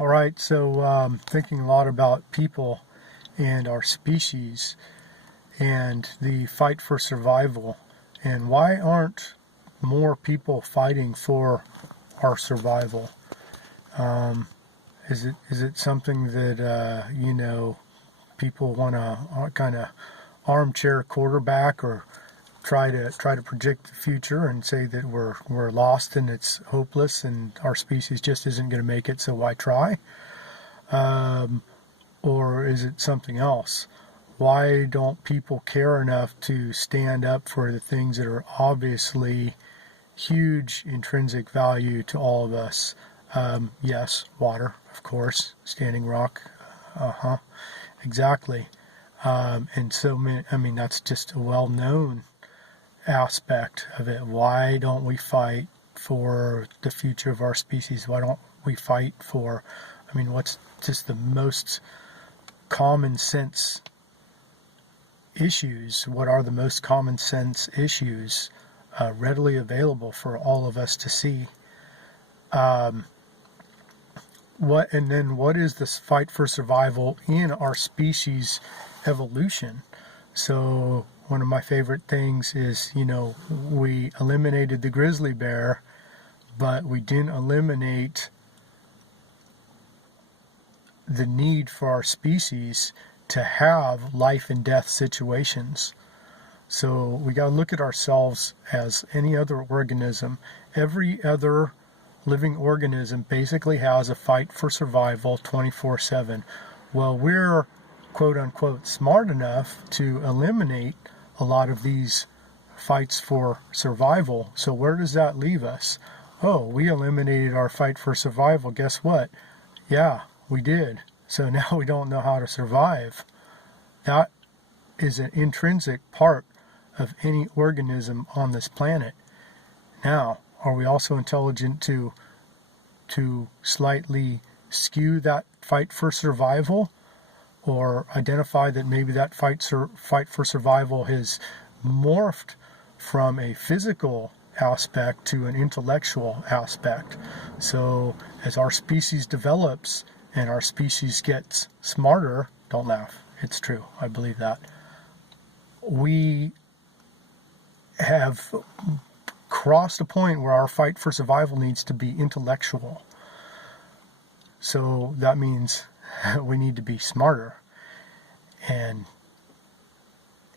All right, so thinking a lot about people and our species and the fight for survival, and why aren't more people fighting for our survival? Is it something that people want to kind of armchair quarterback or try to predict the future and say that we're lost and it's hopeless and our species just isn't going to make it, so why try? Or is it something else? Why don't people care enough to stand up for the things that are obviously huge intrinsic value to all of us? Yes, water, of course, standing rock, exactly. And so, that's just a well-known aspect of it. Why don't we fight for the future of our species? Why don't we fight for, what's just the most common sense issues? What are the most common sense issues readily available for all of us to see? What is this fight for survival in our species evolution? So one of my favorite things is, we eliminated the grizzly bear, but we didn't eliminate the need for our species to have life and death situations. So we got to look at ourselves as any other organism. Every other living organism basically has a fight for survival 24/7. Well, we're quote unquote smart enough to eliminate a lot of these fights for survival. So where does that leave us? Oh, we eliminated our fight for survival. Guess what? Yeah, we did. So now we don't know how to survive. That is an intrinsic part of any organism on this planet. Now, are we also intelligent to slightly skew that fight for survival, or identify that maybe that fight for survival has morphed from a physical aspect to an intellectual aspect? So as our species develops and our species gets smarter, don't laugh, it's true, I believe that, we have crossed a point where our fight for survival needs to be intellectual. So that means we need to be smarter and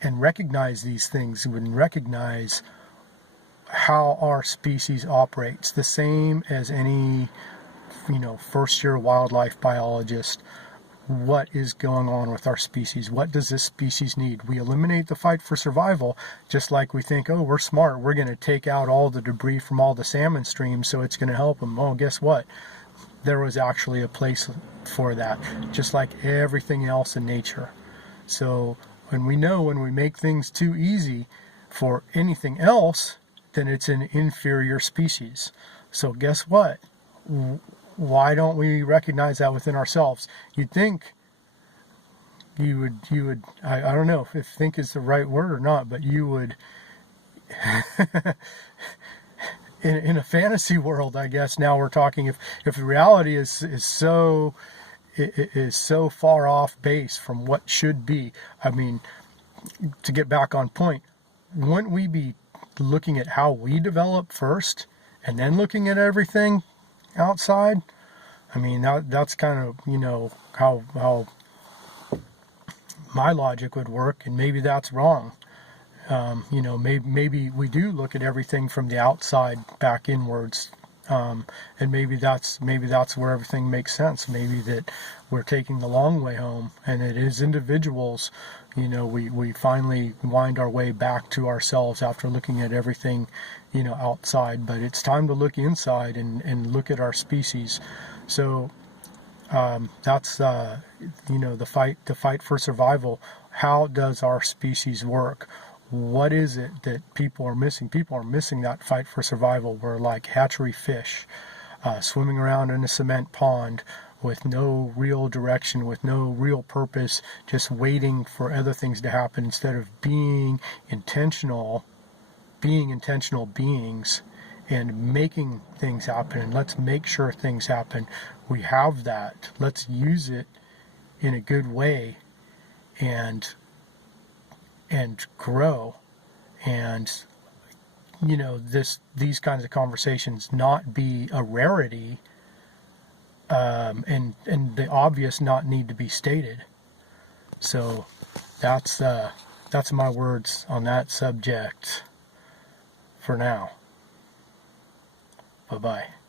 recognize these things and recognize how our species operates, the same as any first-year wildlife biologist. What is going on with our species? What does this species need? We eliminate the fight for survival, just like we think, oh, we're smart, we're going to take out all the debris from all the salmon streams, so it's going to help them. Oh, guess what? There was actually a place for that, just like everything else in nature. So when we make things too easy for anything else, then it's an inferior species. So guess what? Why don't we recognize that within ourselves? You'd think you would, I don't know if think is the right word or not, but you would, in a fantasy world, I guess now we're talking, if the reality is so far off base from what should be, to get back on point, wouldn't we be looking at how we develop first and then looking at everything outside? That's kind of, how my logic would work, and maybe that's wrong. Maybe we do look at everything from the outside back inwards, and maybe that's where everything makes sense. Maybe that we're taking the long way home, and it is individuals, we finally wind our way back to ourselves after looking at everything, outside. But it's time to look inside and look at our species. So that's the fight for survival. How does our species work? What is it that people are missing? People are missing that fight for survival. We're like hatchery fish, swimming around in a cement pond with no real direction, with no real purpose, just waiting for other things to happen instead of being intentional beings and making things happen. And let's make sure things happen. We have that. Let's use it in a good way and grow. And these kinds of conversations not be a rarity, and the obvious not need to be stated. So that's my words on that subject for now. Bye-bye.